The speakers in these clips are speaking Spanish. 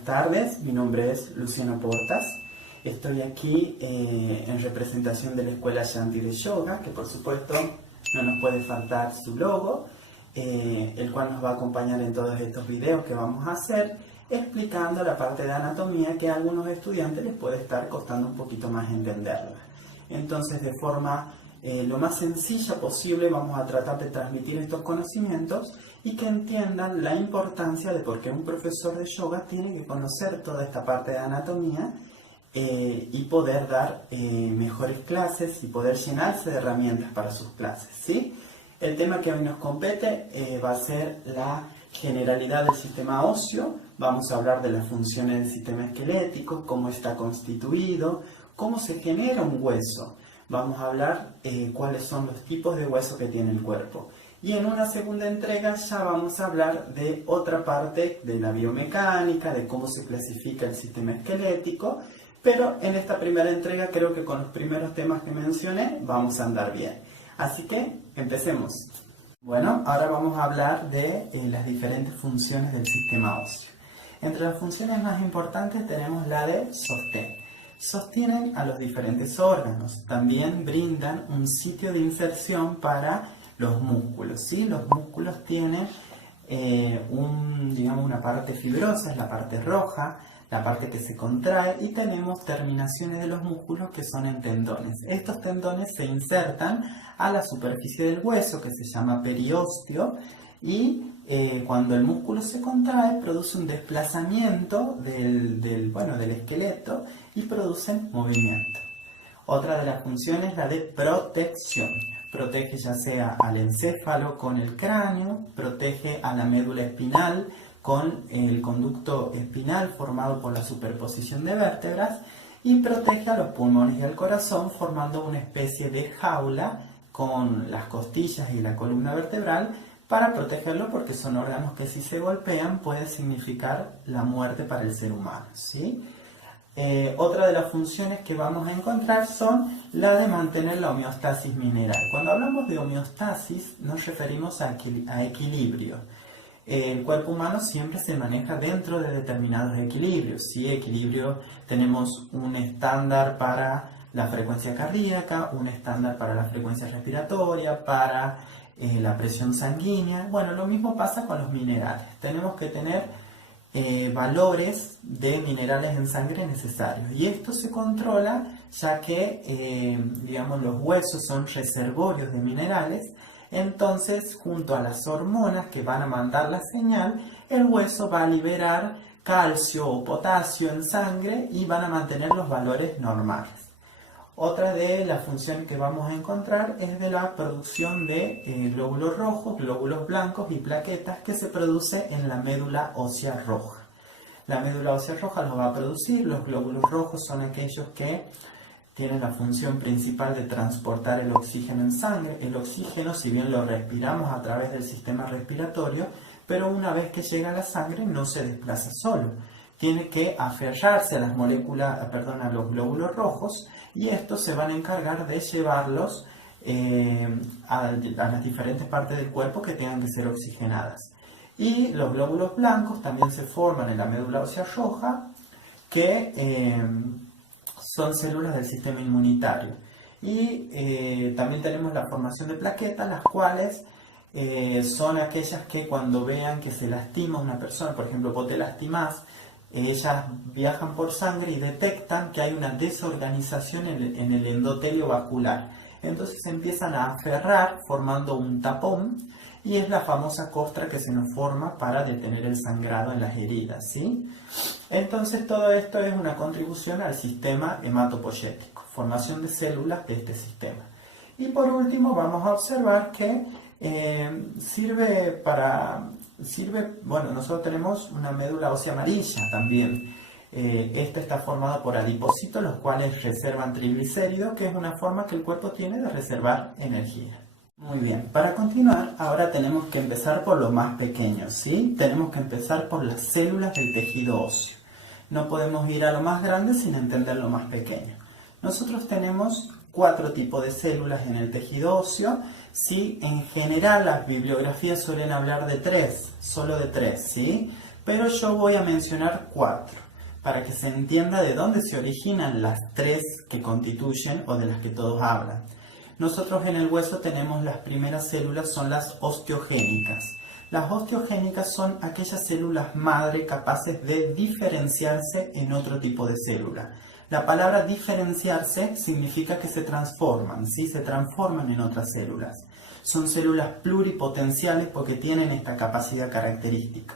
buenas tardes. Mi nombre es Luciano Portas. Estoy aquí en representación de la Escuela Shanti de Yoga, que por supuesto no nos puede faltar su logo, el cual nos va a acompañar en todos estos videos que vamos a hacer, explicando la parte de anatomía que a algunos estudiantes les puede estar costando un poquito más entenderla. Entonces, de forma lo más sencilla posible, vamos a tratar de transmitir estos conocimientos y que entiendan la importancia de por qué un profesor de yoga tiene que conocer toda esta parte de anatomía y poder dar mejores clases y poder llenarse de herramientas para sus clases, ¿sí? El tema que hoy nos compete va a ser la generalidad del sistema óseo. Vamos a hablar de las funciones del sistema esquelético, cómo está constituido, cómo se genera un hueso. Vamos a hablar cuáles son los tipos de hueso que tiene el cuerpo. Y en una segunda entrega ya vamos a hablar de otra parte de la biomecánica, de cómo se clasifica el sistema esquelético. Pero en esta primera entrega creo que con los primeros temas que mencioné vamos a andar bien. Así que empecemos. Bueno, ahora vamos a hablar de las diferentes funciones del sistema óseo. Entre las funciones más importantes tenemos la de sostén. Sostienen a los diferentes órganos. También brindan un sitio de inserción para los músculos, ¿sí? Los músculos tienen una parte fibrosa, es la parte roja, la parte que se contrae, y tenemos terminaciones de los músculos que son en tendones. Estos tendones se insertan a la superficie del hueso, que se llama periósteo, y cuando el músculo se contrae produce un desplazamiento del esqueleto y producen movimiento. Otra de las funciones es la de protección. Protege ya sea al encéfalo con el cráneo, protege a la médula espinal con el conducto espinal formado por la superposición de vértebras, y protege a los pulmones y al corazón formando una especie de jaula con las costillas y la columna vertebral para protegerlo, porque son órganos que si se golpean puede significar la muerte para el ser humano, ¿sí? Otra de las funciones que vamos a encontrar son la de mantener la homeostasis mineral. Cuando hablamos de homeostasis nos referimos a equilibrio. El cuerpo humano siempre se maneja dentro de determinados equilibrios, ¿sí? Equilibrio, tenemos un estándar para la frecuencia cardíaca, un estándar para la frecuencia respiratoria, para la presión sanguínea. Bueno, lo mismo pasa con los minerales. Tenemos que tener valores de minerales en sangre necesarios, y esto se controla ya que los huesos son reservorios de minerales. Entonces, junto a las hormonas que van a mandar la señal, el hueso va a liberar calcio o potasio en sangre y van a mantener los valores normales. Otra de las funciones que vamos a encontrar es de la producción de glóbulos rojos, glóbulos blancos y plaquetas que se produce en la médula ósea roja. La médula ósea roja los va a producir. Los glóbulos rojos son aquellos que tienen la función principal de transportar el oxígeno en sangre. El oxígeno, si bien lo respiramos a través del sistema respiratorio, pero una vez que llega a la sangre no se desplaza solo. Tiene que aferrarse a las moléculas, a los glóbulos rojos, y estos se van a encargar de llevarlos a las diferentes partes del cuerpo que tengan que ser oxigenadas. Y los glóbulos blancos también se forman en la médula ósea roja, que son células del sistema inmunitario. Y también tenemos la formación de plaquetas, las cuales son aquellas que cuando vean que se lastima una persona, por ejemplo, vos te lastimás, ellas viajan por sangre y detectan que hay una desorganización en el endotelio vascular. Entonces se empiezan a aferrar formando un tapón, y es la famosa costra que se nos forma para detener el sangrado en las heridas, ¿sí? Entonces todo esto es una contribución al sistema hematopoyético, formación de células de este sistema. Y por último vamos a observar que nosotros tenemos una médula ósea amarilla también. Esta está formada por adipocitos, los cuales reservan triglicéridos, que es una forma que el cuerpo tiene de reservar energía. Muy bien, para continuar, ahora tenemos que empezar por lo más pequeño, ¿sí? Tenemos que empezar por las células del tejido óseo. No podemos ir a lo más grande sin entender lo más pequeño. Nosotros tenemos 4 tipos de células en el tejido óseo. Sí, en general las bibliografías suelen hablar de 3, solo de 3, ¿sí? pero yo voy a mencionar 4 para que se entienda de dónde se originan las 3 que constituyen o de las que todos hablan. Nosotros en el hueso tenemos las primeras células, son las osteogénicas. Las osteogénicas son aquellas células madre capaces de diferenciarse en otro tipo de célula. La palabra diferenciarse significa que se transforman, ¿sí? Se transforman en otras células. Son células pluripotenciales porque tienen esta capacidad característica.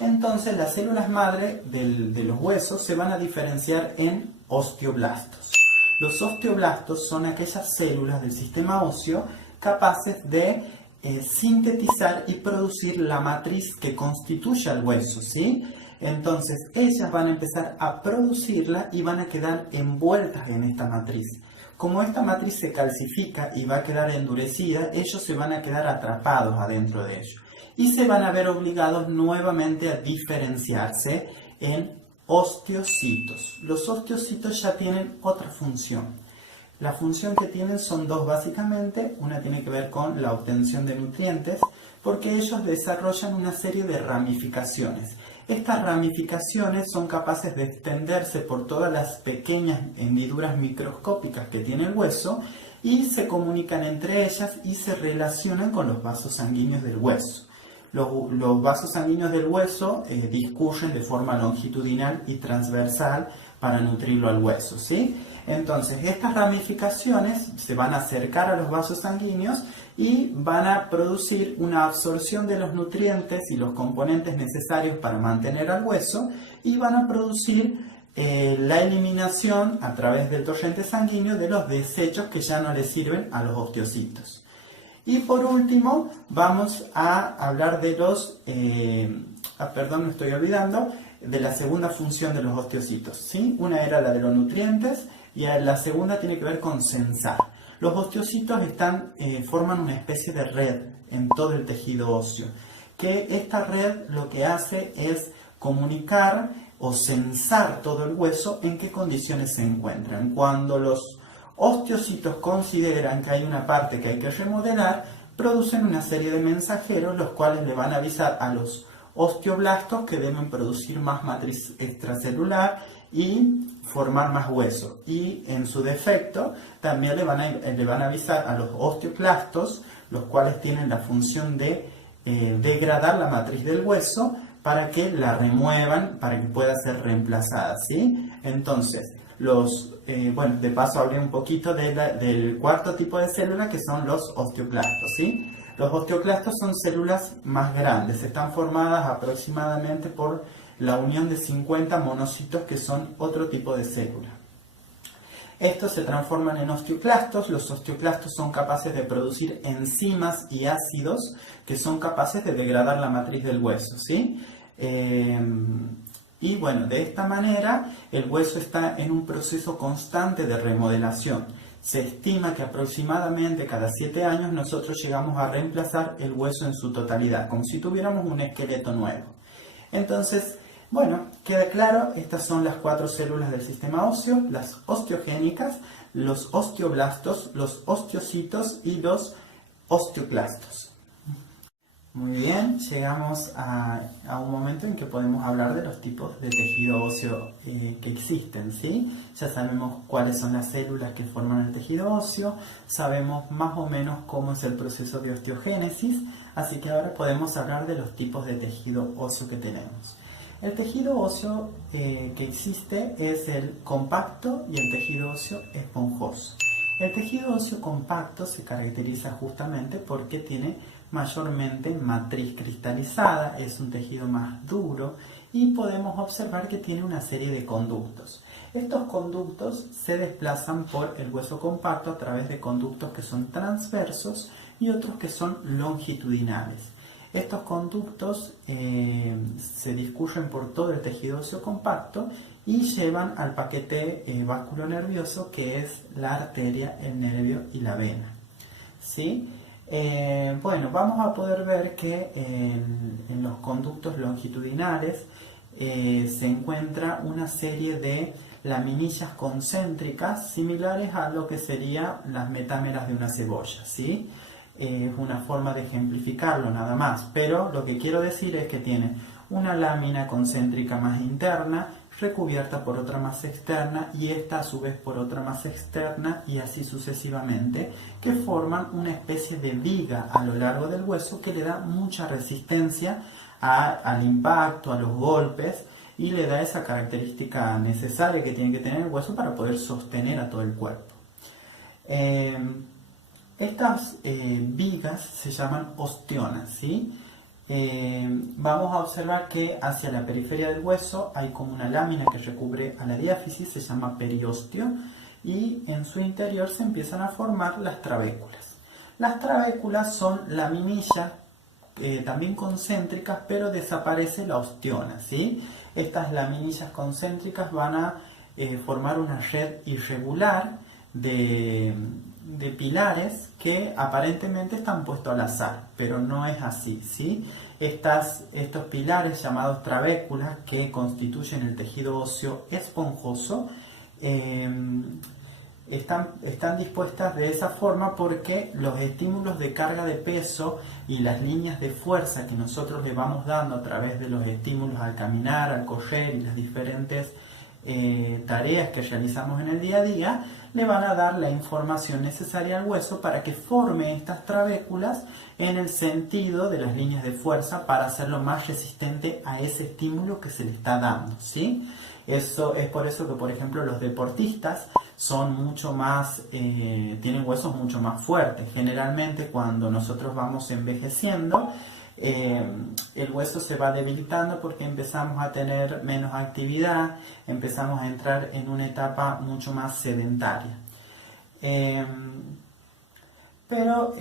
Entonces las células madre de los huesos se van a diferenciar en osteoblastos. Los osteoblastos son aquellas células del sistema óseo capaces de sintetizar y producir la matriz que constituye al hueso, ¿sí? Entonces ellas van a empezar a producirla y van a quedar envueltas en esta matriz. Como esta matriz se calcifica y va a quedar endurecida, ellos se van a quedar atrapados adentro de ello y se van a ver obligados nuevamente a diferenciarse en osteocitos. Los osteocitos ya tienen otra función. La función que tienen son 2 básicamente. Una tiene que ver con la obtención de nutrientes, porque ellos desarrollan una serie de ramificaciones. Estas ramificaciones son capaces de extenderse por todas las pequeñas hendiduras microscópicas que tiene el hueso y se comunican entre ellas y se relacionan con los vasos sanguíneos del hueso. Los vasos sanguíneos del hueso discurren de forma longitudinal y transversal para nutrirlo al hueso, ¿sí? Entonces, estas ramificaciones se van a acercar a los vasos sanguíneos y van a producir una absorción de los nutrientes y los componentes necesarios para mantener al hueso y van a producir la eliminación a través del torrente sanguíneo de los desechos que ya no le sirven a los osteocitos. Y por último, vamos a hablar de los, me estoy olvidando, de la segunda función de los osteocitos, ¿sí? Una era la de los nutrientes y la segunda tiene que ver con censar. Los osteocitos forman una especie de red en todo el tejido óseo, que esta red lo que hace es comunicar o censar todo el hueso en qué condiciones se encuentran. Cuando los osteocitos consideran que hay una parte que hay que remodelar, producen una serie de mensajeros los cuales le van a avisar a los osteoblastos que deben producir más matriz extracelular y formar más hueso. Y en su defecto también le van a avisar a los osteoclastos, los cuales tienen la función de degradar la matriz del hueso para que la remuevan, para que pueda ser reemplazada, ¿sí? Entonces, de paso hablé un poquito del cuarto tipo de célula, que son los osteoclastos, ¿sí? Los osteoclastos son células más grandes, están formadas aproximadamente por la unión de 50 monocitos, que son otro tipo de célula. Estos se transforman en osteoclastos. Los osteoclastos son capaces de producir enzimas y ácidos que son capaces de degradar la matriz del hueso, ¿sí? Y bueno, de esta manera el hueso está en un proceso constante de remodelación. Se estima que aproximadamente cada 7 años nosotros llegamos a reemplazar el hueso en su totalidad, como si tuviéramos un esqueleto nuevo. Entonces, bueno, queda claro, estas son las 4 células del sistema óseo: las osteogénicas, los osteoblastos, los osteocitos y los osteoclastos. Muy bien, llegamos a un momento en que podemos hablar de los tipos de tejido óseo que existen, ¿sí? Ya sabemos cuáles son las células que forman el tejido óseo, sabemos más o menos cómo es el proceso de osteogénesis, así que ahora podemos hablar de los tipos de tejido óseo que tenemos. El tejido óseo que existe es el compacto y el tejido óseo esponjoso. El tejido óseo compacto se caracteriza justamente porque tiene mayormente matriz cristalizada, es un tejido más duro y podemos observar que tiene una serie de conductos. Estos conductos se desplazan por el hueso compacto a través de conductos que son transversos y otros que son longitudinales. Estos conductos se discurren por todo el tejido óseo compacto y llevan al paquete vasculonervioso, que es la arteria, el nervio y la vena, ¿sí? Vamos a poder ver que en los conductos longitudinales se encuentra una serie de laminillas concéntricas similares a lo que serían las metámeras de una cebolla, ¿sí? Es una forma de ejemplificarlo nada más, pero lo que quiero decir es que tiene una lámina concéntrica más interna, recubierta por otra más externa y esta a su vez por otra más externa y así sucesivamente, que forman una especie de viga a lo largo del hueso que le da mucha resistencia al impacto, a los golpes y le da esa característica necesaria que tiene que tener el hueso para poder sostener a todo el cuerpo. Estas vigas se llaman ostionas, ¿sí? Vamos a observar que hacia la periferia del hueso hay como una lámina que recubre a la diáfisis, se llama periostio, y en su interior se empiezan a formar las trabéculas. Las trabéculas son laminillas, también concéntricas, pero desaparece la ostiona, ¿sí? Estas laminillas concéntricas van a formar una red irregular de pilares que aparentemente están puestos al azar, pero no es así, ¿sí? Estos pilares llamados trabéculas que constituyen el tejido óseo esponjoso están dispuestas de esa forma porque los estímulos de carga de peso y las líneas de fuerza que nosotros le vamos dando a través de los estímulos al caminar, al correr y las diferentes tareas que realizamos en el día a día, le van a dar la información necesaria al hueso para que forme estas trabéculas en el sentido de las líneas de fuerza para hacerlo más resistente a ese estímulo que se le está dando, ¿sí? Eso es por eso que, por ejemplo, los deportistas son mucho más, tienen huesos mucho más fuertes. Generalmente cuando nosotros vamos envejeciendo, el hueso se va debilitando porque empezamos a tener menos actividad, empezamos a entrar en una etapa mucho más sedentaria. Pero,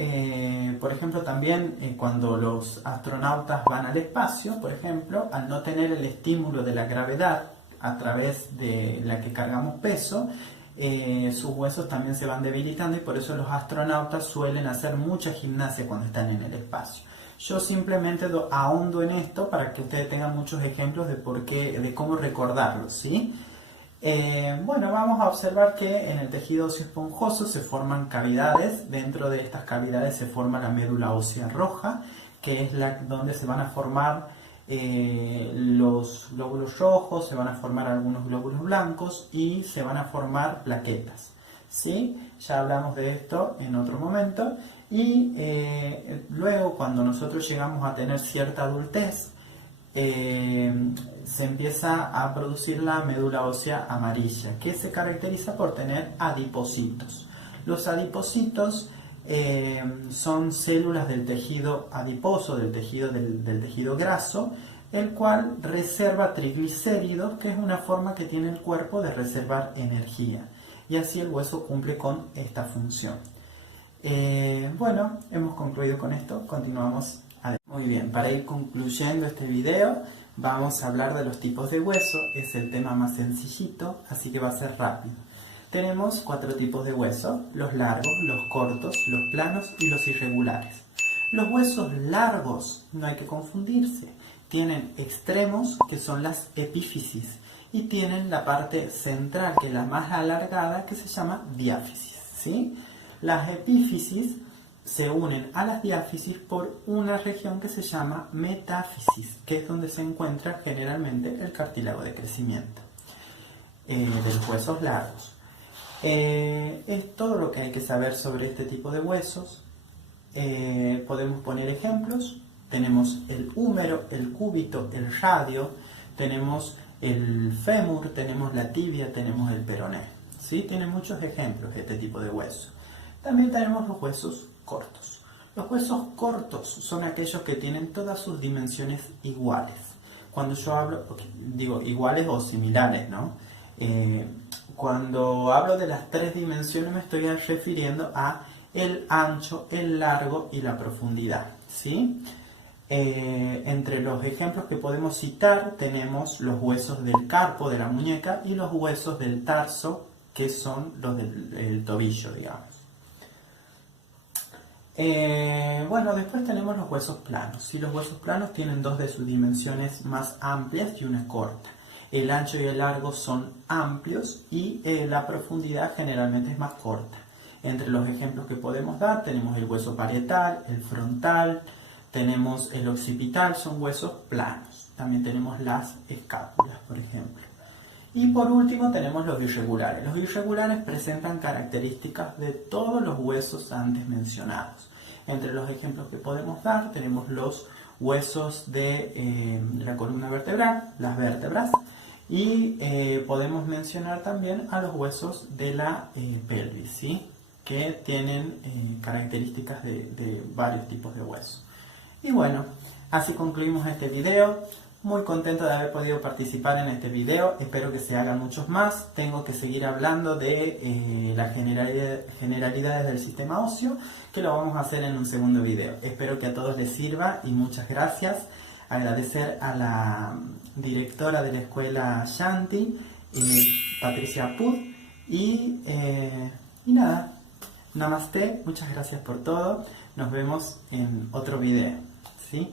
por ejemplo, también cuando los astronautas van al espacio, por ejemplo, al no tener el estímulo de la gravedad a través de la que cargamos peso, sus huesos también se van debilitando y por eso los astronautas suelen hacer mucha gimnasia cuando están en el espacio. Yo simplemente ahondo en esto para que ustedes tengan muchos ejemplos de cómo recordarlo, ¿sí? Bueno, vamos a observar que en el tejido óseo esponjoso se forman cavidades. Dentro de estas cavidades se forma la médula ósea roja, que es donde se van a formar los glóbulos rojos, se van a formar algunos glóbulos blancos y se van a formar plaquetas, ¿sí? Ya hablamos de esto en otro momento. Y luego cuando nosotros llegamos a tener cierta adultez, se empieza a producir la médula ósea amarilla, que se caracteriza por tener adipocitos. Los adipocitos son células del tejido adiposo, del tejido graso, el cual reserva triglicéridos, que es una forma que tiene el cuerpo de reservar energía. Y así el hueso cumple con esta función. Bueno, hemos concluido con esto, continuamos adelante. Muy bien, para ir concluyendo este video, vamos a hablar de los tipos de hueso. Es el tema más sencillito, así que va a ser rápido. Tenemos 4 tipos de hueso: los largos, los cortos, los planos y los irregulares. Los huesos largos, no hay que confundirse, tienen extremos que son las epífisis y tienen la parte central, que es la más alargada, que se llama diáfisis, ¿sí? Las epífisis se unen a las diáfisis por una región que se llama metáfisis, que es donde se encuentra generalmente el cartílago de crecimiento de los huesos largos. Es todo lo que hay que saber sobre este tipo de huesos. Podemos poner ejemplos. Tenemos el húmero, el cúbito, el radio, tenemos el fémur, tenemos la tibia, tenemos el peroné, ¿sí? Tiene muchos ejemplos este tipo de huesos. También tenemos los huesos cortos. Los huesos cortos son aquellos que tienen todas sus dimensiones iguales. Cuando yo hablo, digo iguales o similares, ¿no? Cuando hablo de las 3 dimensiones me estoy refiriendo a el ancho, el largo y la profundidad, ¿sí? Entre los ejemplos que podemos citar tenemos los huesos del carpo, de la muñeca, y los huesos del tarso, que son los del tobillo, digamos. Bueno, después tenemos los huesos planos. Y los huesos planos tienen 2 de sus dimensiones más amplias y una corta. El ancho y el largo son amplios y la profundidad generalmente es más corta. Entre los ejemplos que podemos dar tenemos el hueso parietal, el frontal, tenemos el occipital, son huesos planos. También tenemos las escápulas, por ejemplo. Y por último tenemos los irregulares. Los irregulares presentan características de todos los huesos antes mencionados. Entre los ejemplos que podemos dar tenemos los huesos de la columna vertebral, las vértebras, y podemos mencionar también a los huesos de la pelvis, ¿sí? Que tienen características de varios tipos de huesos. Y bueno, así concluimos este video. Muy contento de haber podido participar en este video, espero que se hagan muchos más. Tengo que seguir hablando de las generalidades del sistema óseo, que lo vamos a hacer en un segundo video. Espero que a todos les sirva y muchas gracias. Agradecer a la directora de la escuela Shanti, Patricia Pud, y nada, namaste, muchas gracias por todo. Nos vemos en otro video, ¿sí?